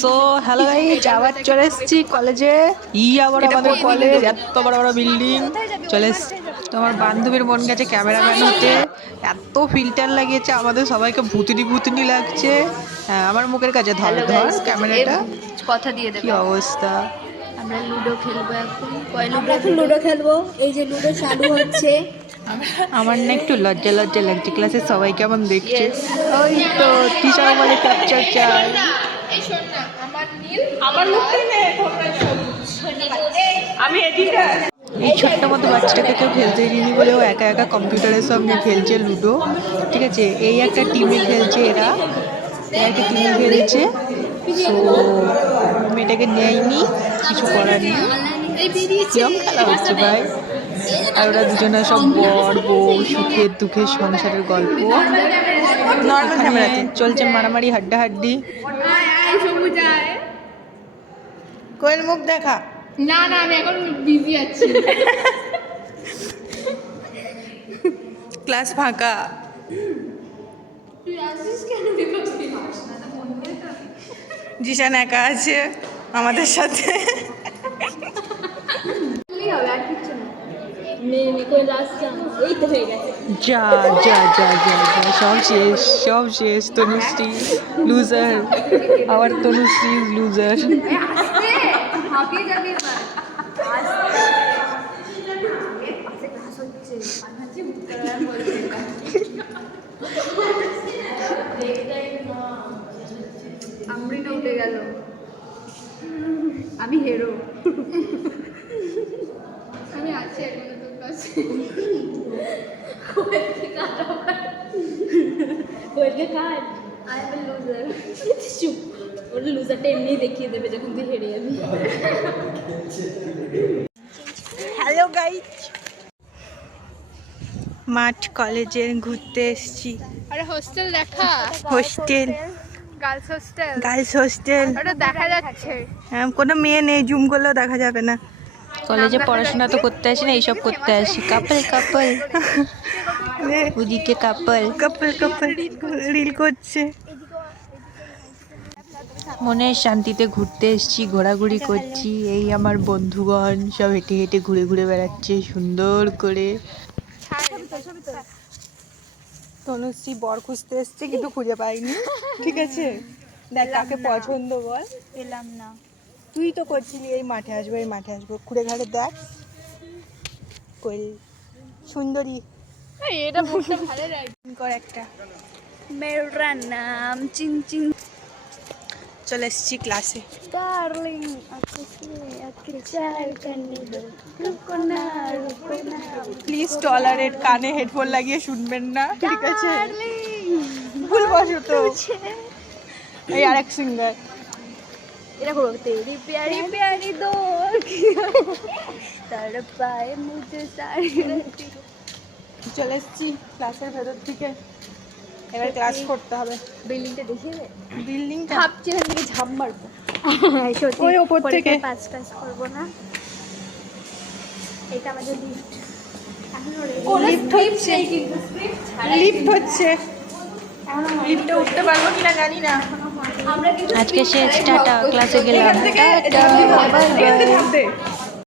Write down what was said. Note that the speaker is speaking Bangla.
সো হ্যালো গাইস, আবার চলে এসেছি কলেজে। আবার আমাদের কলেজ, এত বড় বড় বিল্ডিং। চলে এসেছি। তোমার বান্ধবীর মন গেছে ক্যামেরাম্যান হতে। এত ফিল্টার লাগিয়েছে, আমাদের সবাইকে ভূতিনি ভূতিনি লাগছে। হ্যাঁ, আমার মুখের কাছে ধর হ্যালো ধর গাইস, ক্যামেরাটা। কথা দিয়ে কি দেবে। অবস্থা! আমরা লুডো খেলবো এখন। আমরা এখন লুডো খেলবো। এই যে লুডো চালু হচ্ছে। আমার না একটু লজ্জা লজ্জা লাগছে, ক্লাসে সবাই কেমন দেখছে। Yes. ওই তো টিচার বলে ক্যাপচার চাই। এই ছোট্ট মতো বাচ্চাটাকে কেউ খেলতে দিইনি বলে ও একা একা কম্পিউটারের সঙ্গে খেলছে লুডো। ঠিক আছে, এই একটা টিমে খেলছে এরা একটা টিমে খেলছে। তো মেয়েটাকে নেয়নি, কিছু করার নেই। কিরম খেলা হচ্ছে ভাই! আর ওরা দুজনে সব বর বউ, সুখের দুঃখের সংসারের গল্প। নর্মাল ক্যামেরাতে চলছে মারামারি হাড্ডাহাড্ডি। কোয়েল মুখ দেখা। না না, আমি এখন বিজি আছি। ক্লাস ফাঁকা। তুই আসিস কেন? জিশান একা আছে আমাদের সাথে। আর কিছু না। মেয়ে কই লাস্ট চান্স, এই তো হয়ে গেছে। যা যা যা যা যা, সব শেষ, সব শেষ। তনুশ্রী লুজার, আবার তনুশ্রী লুজার। হাঁপিয়ে যাবে এবার। আমরিনা উঠে গেল, আমি হেরো। আমি আছি এখনো তোর কাছে। কোয়েলকে কাট। I am a loser. চুপ, ওর লুজারটা এমনি দেখিয়ে দেবে যখন তুই হেরে যাবি। হ্যালো গাইস, মাঠ কলেজে ঘুরতে এসেছি। আরে হোস্টেল দেখা, hostel, girls hostel. Girls hostel. ওটা দেখা যাচ্ছে। কোনো মেয়ে নেই, জুম করলেও দেখা যাবে না। কলেজে পড়াশোনা তো করতে আসি না, এইসব করতে আসি। কাপল কাপল, ওদিকে কাপল কাপল কাপল রিল করছে। মনের শান্তিতে ঘুরতে এসেছি, ঘোরাঘুরি করছি। এই আমার বন্ধুগণ সব হেঁটে হেঁটে ঘুরে ঘুরে বেড়াচ্ছে সুন্দর করে। তনুশ্রী বর খুঁজতে এসছে কিন্তু খুঁজে পাইনি। ঠিক আছে, দেখ কাকে পছন্দ বল। পেলাম না। তুই তো করছিলি এই মাঠে আসবো, এই মাঠে আসবো, ঘুরে ঘাড়ে দেখ। কই সুন্দরী এটা মুখটা ভালো লাগে। কর একটা। মেরা নাম চিন চিন। চলে এসেছি ক্লাসে। ডার্লিং আজকে চাই কানে দো, রুকো না রুকো না। প্লিজ টলারেট, কানে হেডফোন লাগিয়ে শুনবেন না, ঠিক আছে? ভুল বসত। এই আরেক সিঙ্গার। এটা করো, তেরি প্যারি প্যারি দো তার পায়ে মুঝে সারি। চলে এসেছি ক্লাসের ভেতর থেকে, এবার ক্লাস করতে হবে। বিল্ডিংটা দেখিয়ে দে। বিল্ডিংটা ভাবছি এখান থেকে ঝাঁপ মারবো। ওই ওপর থেকে। পাস টাস করবো না। এটা আমাদের লিফট। লিফট হচ্ছে, লিফট হচ্ছে। লিফটে উঠতে পারবো কিনা জানি না। আমরা কিন্তু আজকে শেষ, টাটা, ক্লাসে গেলাম, টাটা, বাই বাই।